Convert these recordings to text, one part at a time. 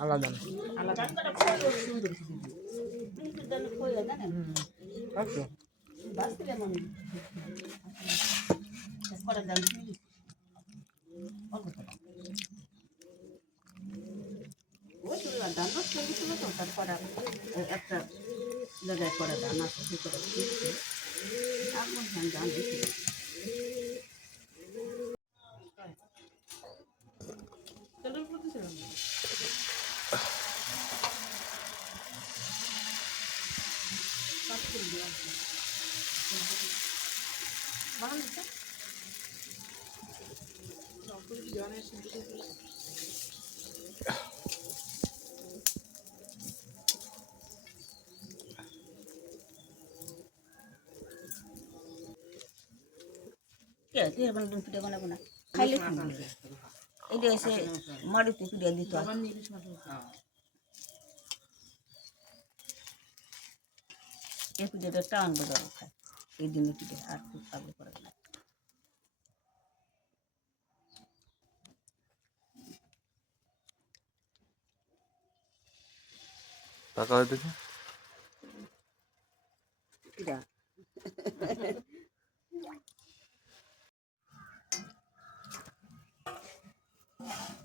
আলাদা না আলাদা সুন্দর আচ্ছা একটা জায়গায় করে দান আছে ভিতরে দান দেখি পিঠে বানাবো না খাইলে এটা এসে মাটিতে পিঠে দিতে এই পিঠেটা টান বোঝাবো খায় এই দিনে পিঠে আর খুব খাবে করে না টাকা দেখি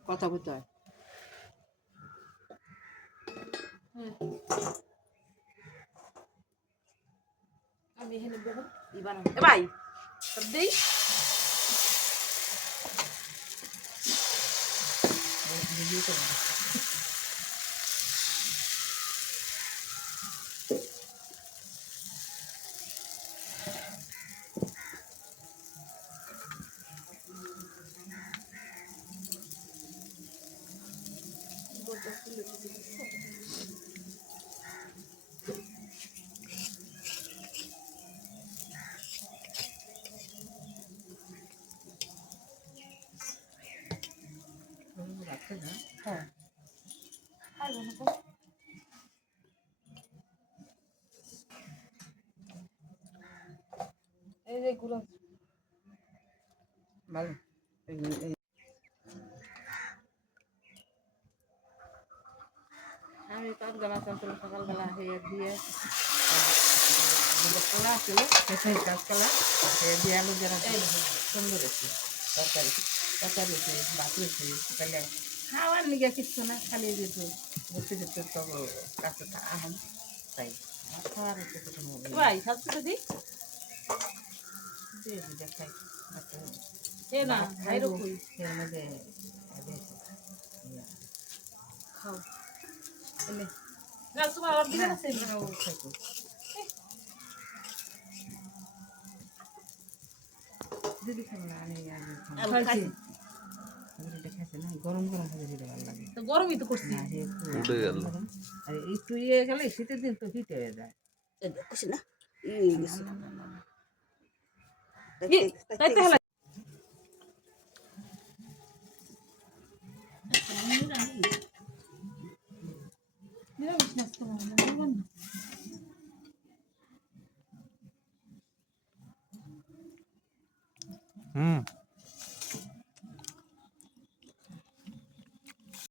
কথা বলতে হয় আমি এখানে বহু ভাই দেই হ্যাঁ এই যে গুলো ভালো আমি কাজবেলা চঞ্চল সকালবেলা হয়ে দিয়ে কলা ছিল কাঁচকলা দিয়ে আলু যারা সুন্দর হয়েছে তরকারি হয়েছে ভাত হয়েছে তাহলে খাওয়ার লিগে কিচ্ছু না খালি যেত ঘুরতে যেতে তো কাছে আহম তাই খাওয়ার হচ্ছে ভাই সবকিছু দিই দিয়ে খাই না খাইরো এর মধ্যে খাও এলে না তোমার আর দিবেন আছে না ও খাইতো দিদি খাবে না আমি খাইছি দেখাচ্ছে না গরম গরম ভাবে দিতে ভালো লাগে তো গরমই তো করছি উঠে গেল আরে একটু ইয়ে গেলে শীতের দিন তো হিট হয়ে যায় দেখছি না তাইতে হলো হুম